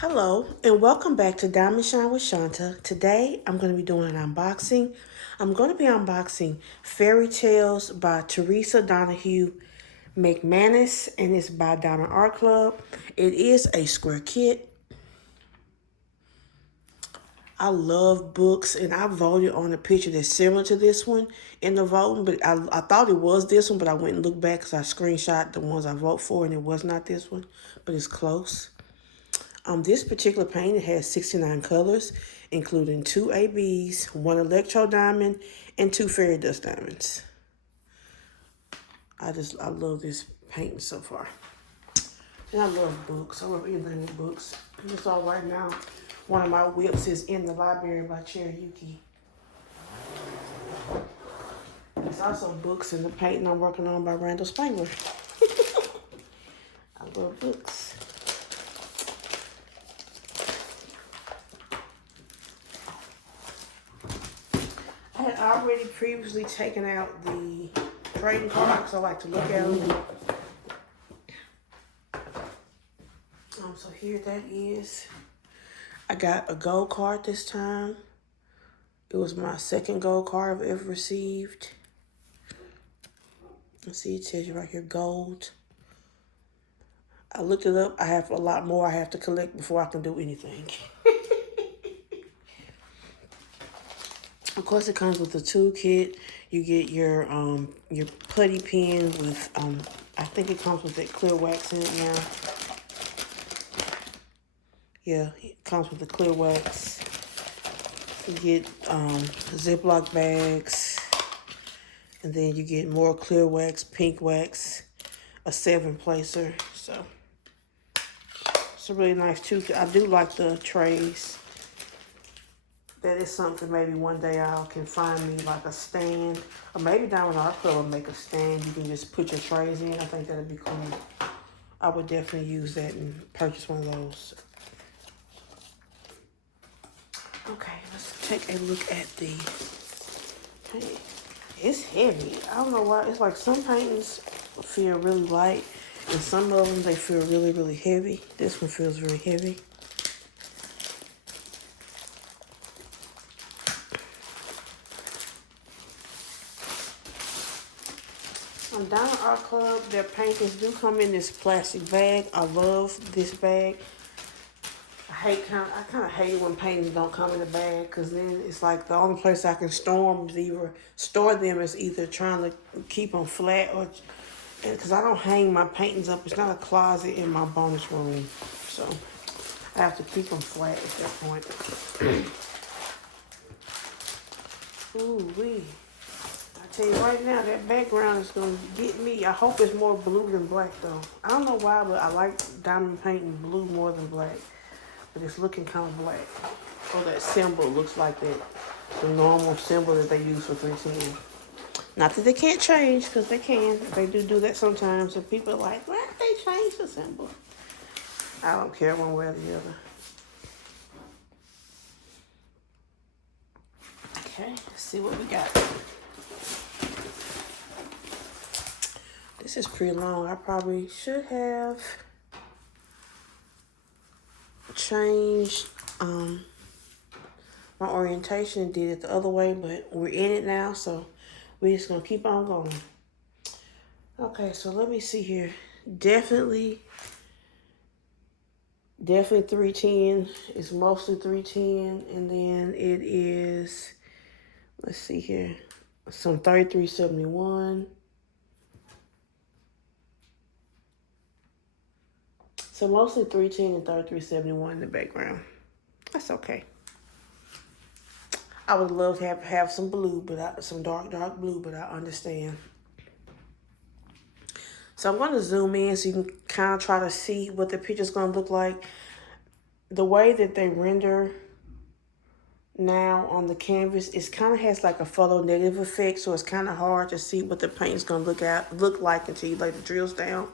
Hello and welcome back to Diamond Shine with Shanta. Today I'm going to be doing an unboxing. I'm going to be unboxing Fairy Tales by Theresa Donahue McManus, and it's by Diamond Art Club. It is a square kit. I love books, and I voted on a picture that's similar to this one in the voting, but I thought it was this one, but I went and looked back because I screenshot the ones I vote for, and it was not this one, but it's close. This particular painting has 69 colors, including 2 ABs, 1 electro diamond, and 2 fairy dust diamonds. I love this painting so far. And I love books. I love anything with books. Just all right now, one of my whips is In the Library by Cherryuki. There's also books in the painting I'm working on by Randall Spangler. I love books. I had already previously taken out the trading cards. I like to look at them. So here that is. I got a gold card this time. It was my second gold card I've ever received. Let's see, it tells you right here, gold. I looked it up. I have a lot more I have to collect before I can do anything. Of course, it comes with a toolkit. You get your putty pen with I think it comes with that clear wax in it now. Yeah, it comes with the clear wax. You get Ziploc bags, and then you get more clear wax, pink wax, a 7-placer. So it's a really nice toolkit. I do like the trays. That is something maybe one day I can find me like a stand. Or maybe Diamond Art Club will make a stand. You can just put your trays in. I think that'd be cool. I would definitely use that and purchase one of those. Okay, let's take a look at the paint. It's heavy. I don't know why. It's like some paintings feel really light, and some of them, they feel really, really heavy. This one feels very heavy. On Diamond Art Club, their paintings do come in this plastic bag. I love this bag. I kind of hate it when paintings don't come in a bag, because then it's like the only place I can store them is either trying to keep them flat, or because I don't hang my paintings up. It's not a closet in my bonus room, so I have to keep them flat at that point. Ooh wee! I tell you right now, that background is gonna get me. I hope it's more blue than black though. I don't know why, but I like diamond painting blue more than black. But it's looking kind of black. Oh, that symbol looks like the normal symbol that they use for 310. Not that they can't change, because they can. They do that sometimes. And people are like, why did they change the symbol? I don't care one way or the other. Okay, let's see what we got. This is pretty long. I probably should have changed my orientation and did it the other way, but we're in it now, so we're just gonna keep on going. Okay, so let me see here. Definitely 310. It's mostly 310, and then it is, let's see here, some 3371. So mostly 310 and 3371 in the background. That's okay. I would love to have some blue, but some dark blue, but I understand. So I'm going to zoom in so you can kind of try to see what the picture's going to look like. The way that they render now on the canvas, it kind of has like a photo negative effect, so it's kind of hard to see what the paint's going to look like until you lay the drills down.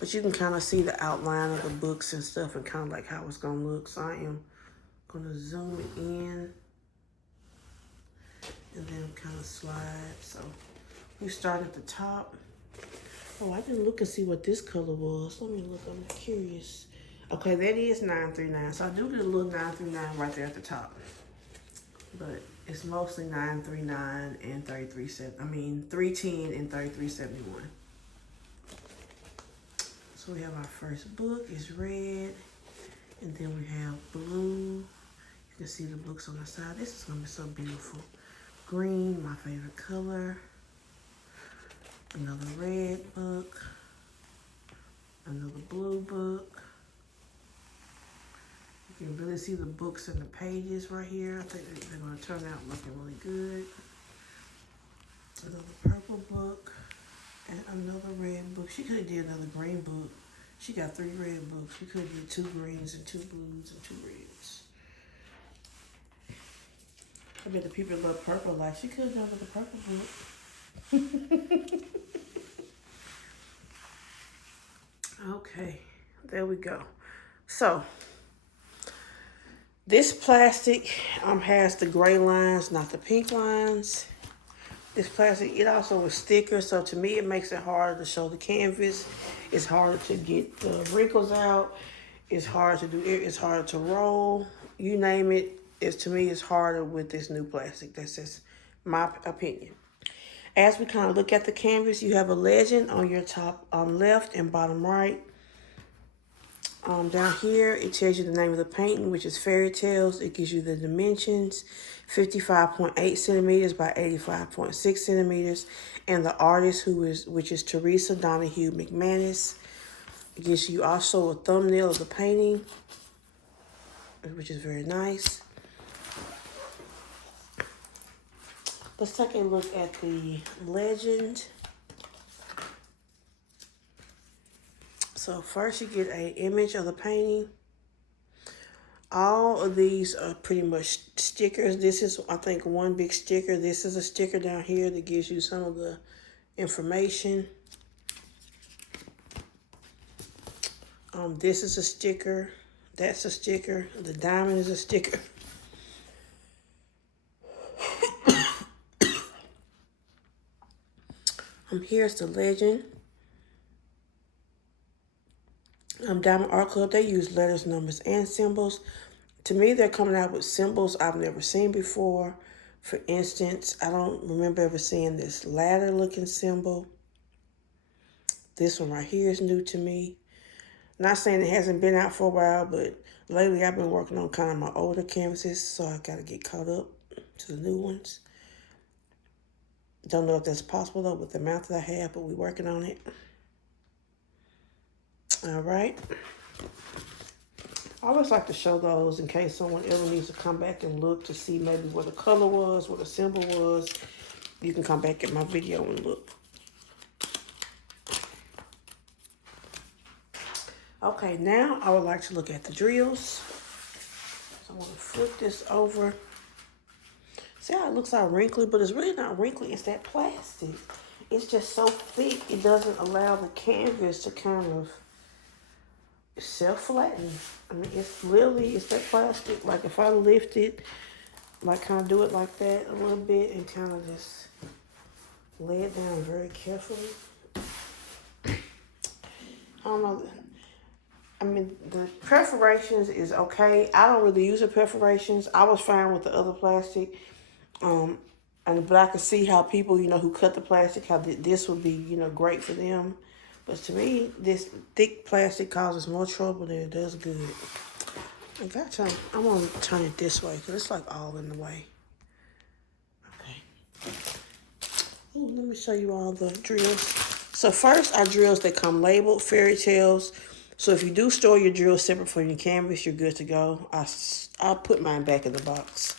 But you can kind of see the outline of the books and stuff and kind of like how it's going to look. So I am going to zoom it in and then kind of slide. So we start at the top. Oh, I didn't look and see what this color was. Let me look. I'm curious. Okay, that is 939. So I do get a little 939 right there at the top. But it's mostly 939 and 310 and 3371. So we have our first book is red, and then we have blue. You can see the books on the side. This is gonna be so beautiful. Green, my favorite color. Another red book. Another blue book. You can really see the books and the pages right here. I think they're gonna turn out looking really good. Another purple book and another red book. She could have did another green book. She got 3 red books. She could have did 2 greens and 2 blues and 2 reds. I bet the people love purple. Like, she could have done with the purple book. Okay, there we go. So, this plastic has the gray lines, not the pink lines. This plastic, it also was thicker, so to me it makes it harder to show the canvas. It's harder to get the wrinkles out. It's hard to do. It's harder to roll. You name it. To me, it's harder with this new plastic. That's just my opinion. As we kind of look at the canvas, you have a legend on your top left and bottom right. Down here, it tells you the name of the painting, which is Fairy Tales. It gives you the dimensions, 55.8 centimeters by 85.6 centimeters. And the artist, which is Theresa, Donahue, McManus. It gives you also a thumbnail of the painting, which is very nice. Let's take a look at the legend. So first you get an image of the painting. All of these are pretty much stickers. This is, I think, one big sticker. This is a sticker down here that gives you some of the information. This is a sticker. That's a sticker. The diamond is a sticker. Here's the legend. Diamond Art Club, they use letters, numbers, and symbols. To me, they're coming out with symbols I've never seen before. For instance, I don't remember ever seeing this ladder-looking symbol. This one right here is new to me. Not saying it hasn't been out for a while, but lately I've been working on kind of my older canvases, so I got to get caught up to the new ones. Don't know if that's possible, though, with the amount that I have, but we're working on it. All right. I always like to show those in case someone ever needs to come back and look to see maybe what the color was, what the symbol was. You can come back at my video and look. Okay, now I would like to look at the drills. So I'm going to flip this over. See how it looks all wrinkly, but it's really not wrinkly. It's that plastic. It's just so thick, it doesn't allow the canvas to kind of self-flatten. I mean, it's that plastic. Like if I lift it, like kind of do it like that a little bit and kind of just lay it down very carefully. I don't know. I mean, the perforations is okay. I don't really use the perforations. I was fine with the other plastic. But I can see how people, who cut the plastic, how this would be, great for them. But to me, this thick plastic causes more trouble than it does good. I'm going to turn it this way because it's like all in the way. Okay. Ooh, let me show you all the drills. So first, our drills, they come labeled Fairy Tales. So if you do store your drills separate from your canvas, you're good to go. I'll put mine back in the box.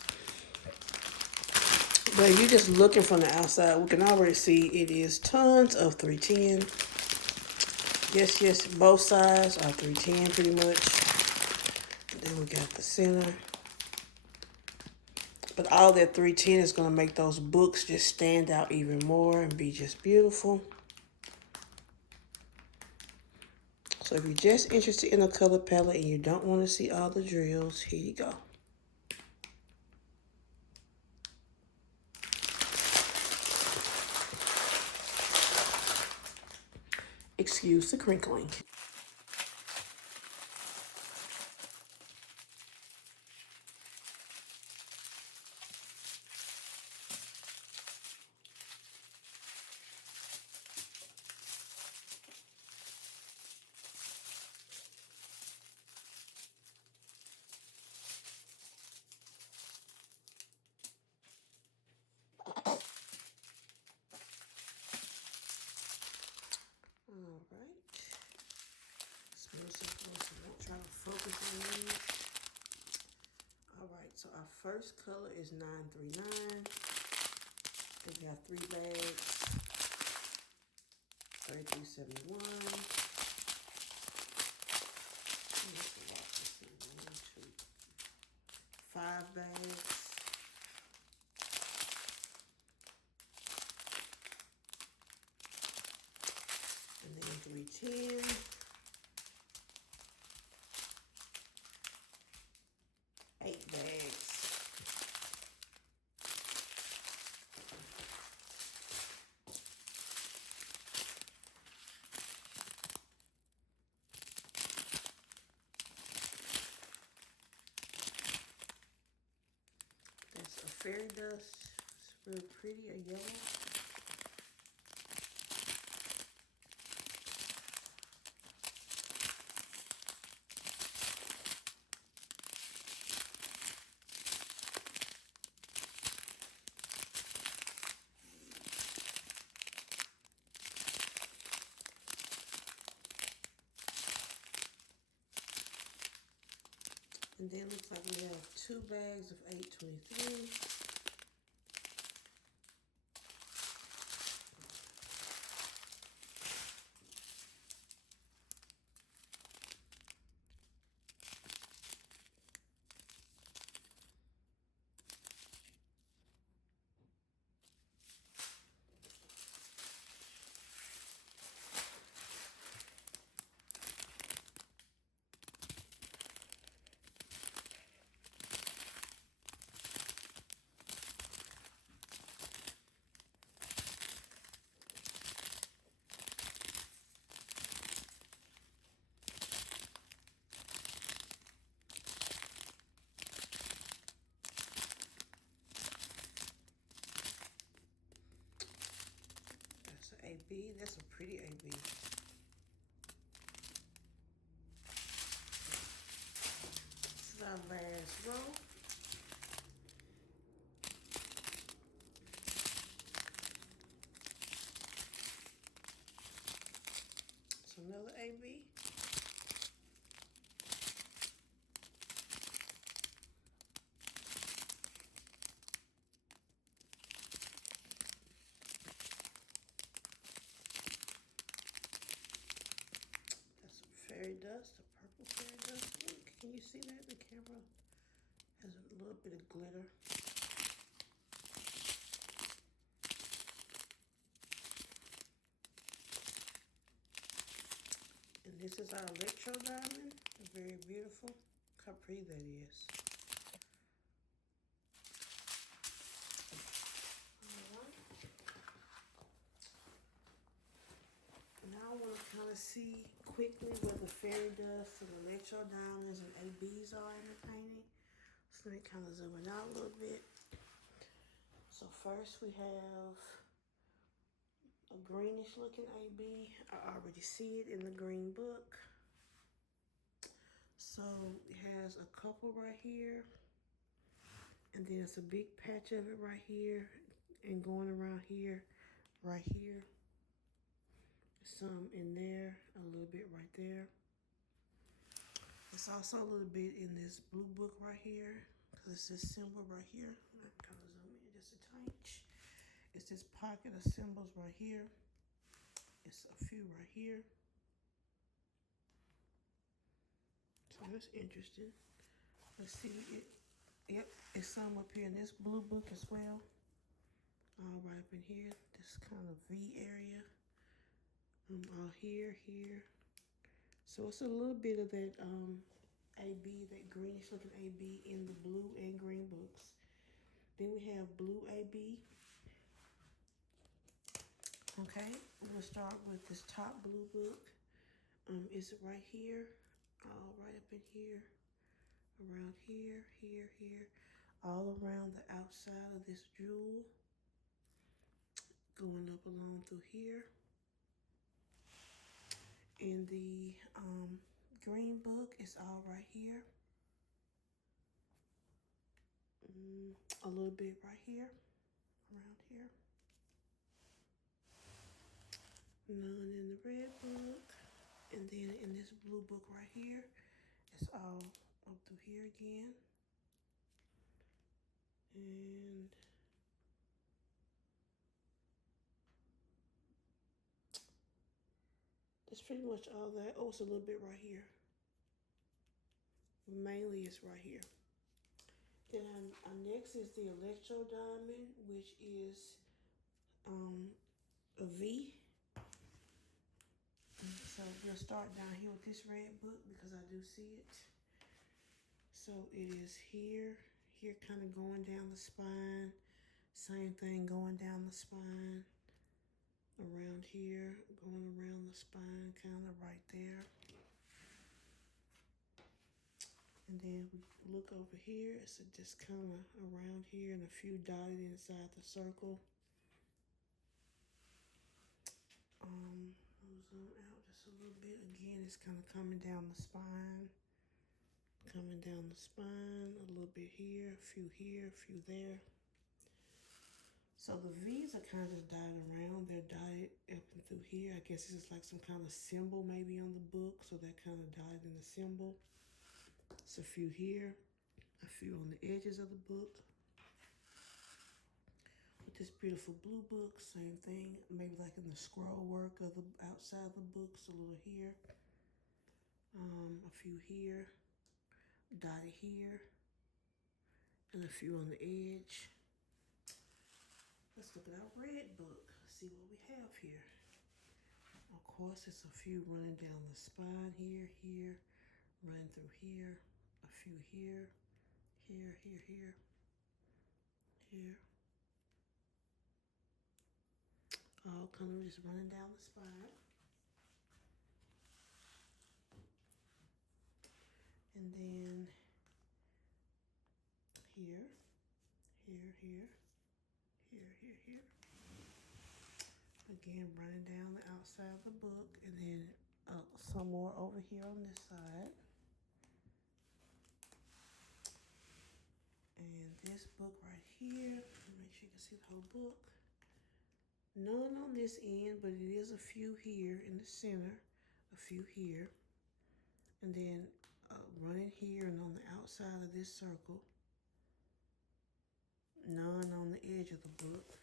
But if you're just looking from the outside, we can already see it is tons of 310. Yes, both sides are 310 pretty much. And then we got the center. But all that 310 is going to make those books just stand out even more and be just beautiful. So if you're just interested in a color palette and you don't want to see all the drills, here you go. Excuse the crinkling. All right. Smells so close. I'm not trying to focus on these. All right, so our first color is 939. Then we have 3 bags. 3371. 5 bags. And then 310. 8 bags. That's a fairy dust. It's really pretty, a yellow. And then it looks like we have 2 bags of 823. That's an AB. That's a pretty AB. This is our last row. So another AB. That's some fairy dust, a purple fairy dust. Look, can you see that? The camera has a little bit of glitter. And this is our electro diamond. Very beautiful. Look how pretty that is. Now I want to kind of see quickly where the fairy dust and electro diamonds and ABs are in the painting. So let me kind of zoom it out a little bit. So first we have a greenish looking AB. I already see it in the green book. So it has a couple right here. And then it's a big patch of it right here. And going around here, right here. Some in there, a little bit right there. It's also a little bit in this blue book right here, because it's this symbol right here. I'm kind of zoom in just a tiny. It's this pocket of symbols right here. It's a few right here. So that's interesting. Let's see it. Yep, it's some up here in this blue book as well. All right up in here, this kind of V area. All here. So it's a little bit of that AB, that greenish looking AB in the blue and green books. Then we have blue AB. Okay, I'm gonna start with this top blue book. It's right here, all right up in here, around here, here, all around the outside of this jewel, going up along through here. And the green book is all right here. A little bit right here, around here. None in the red book. And then in this blue book right here, it's all up through here again. And that's pretty much all that. Oh, it's a little bit right here. Mainly it's right here. Then our next is the electro diamond, which is a V. So we'll start down here with this red book because I do see it. So it is here, here kind of going down the spine. Same thing going down the spine. Around here, going around the spine, kind of right there. And then we look over here, it's just kind of around here and a few dotted inside the circle. Zoom out just a little bit. Again, it's kind of coming down the spine. Coming down the spine, a little bit here, a few there. So the V's are kind of dotted around. They're dotted up and through here. I guess this is like some kind of symbol maybe on the book. So they're kind of dotted in the symbol. It's a few here, a few on the edges of the book. With this beautiful blue book, same thing. Maybe like in the scroll work of the outside of the books, a little here. A few here, dotted here, and a few on the edge. Let's look at our red book, see what we have here. Of course, it's a few running down the spine here, running through here, a few here, here. All kind of just running down the spine. And then here. Again, running down the outside of the book, and then some more over here on this side. And this book right here, make sure you can see the whole book. None on this end, but it is a few here in the center, a few here. And then running here and on the outside of this circle. None on the edge of the book.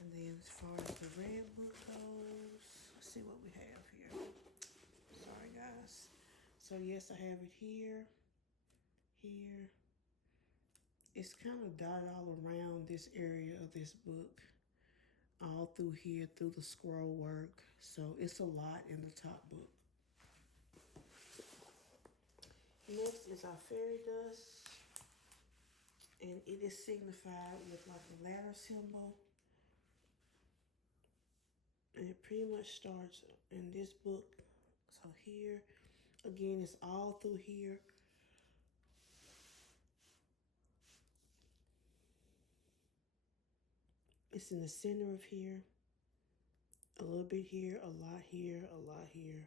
And then as far as the red book goes, let's see what we have here. Sorry, guys. So yes, I have it here. It's kind of dotted all around this area of this book. All through here, through the scroll work. So it's a lot in the top book. Next is our fairy dust. And it is signified with like a ladder symbol. And it pretty much starts in this book. So here, again, it's all through here. It's in the center of here. A little bit here, a lot here, a lot here.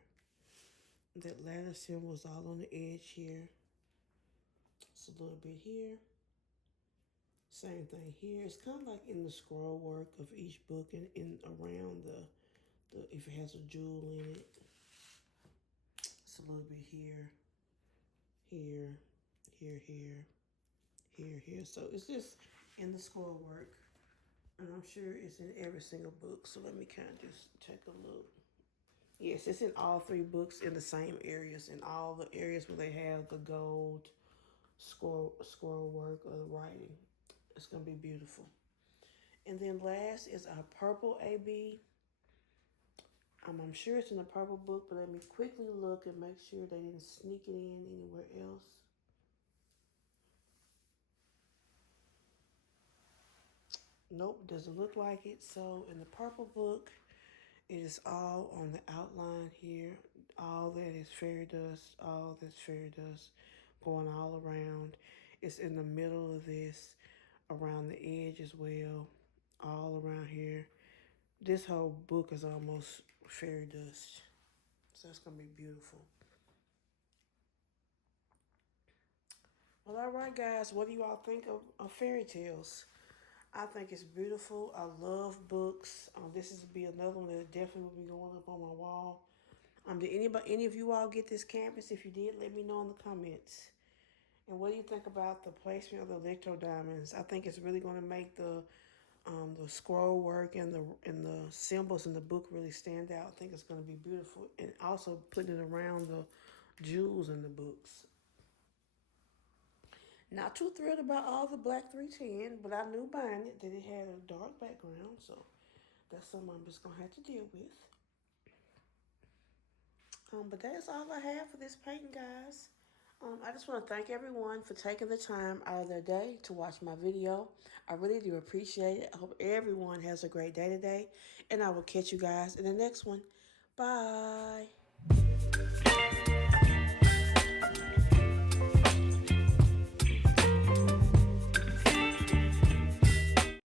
That ladder symbol is all on the edge here. It's a little bit here. Same thing here. It's kind of like in the scroll work of each book and in around the if it has a jewel in it. It's a little bit here, here. So it's just in the scroll work. And I'm sure it's in every single book. So let me kind of just take a look. Yes, it's in all three books in the same areas. In all the areas where they have the gold scroll work or the writing. It's going to be beautiful. And then last is our purple AB. I'm sure it's in the purple book, but let me quickly look and make sure they didn't sneak it in anywhere else. Nope, doesn't look like it. So in the purple book, it is all on the outline here. All that is fairy dust, all that's fairy dust going all around. It's in the middle of this, around the edge as well, all around here. This whole book is almost fairy dust. So that's going to be beautiful. Well, all right, guys. What do you all think of fairy tales? I think it's beautiful. I love books. This is be another one that definitely will be going up on my wall. Did any of you all get this canvas? If you did, let me know in the comments. And what do you think about the placement of the electro diamonds? I think it's really going to make the scroll work and the symbols in the book really stand out. I think it's going to be beautiful, and also putting it around the jewels in the books. Not too thrilled about all the black 310, but I knew buying it that it had a dark background, so that's something I'm just gonna have to deal with. But that's all I have for this painting, guys. I just want to thank everyone for taking the time out of their day to watch my video. I really do appreciate it. I hope everyone has a great day today, and I will catch you guys in the next one. Bye.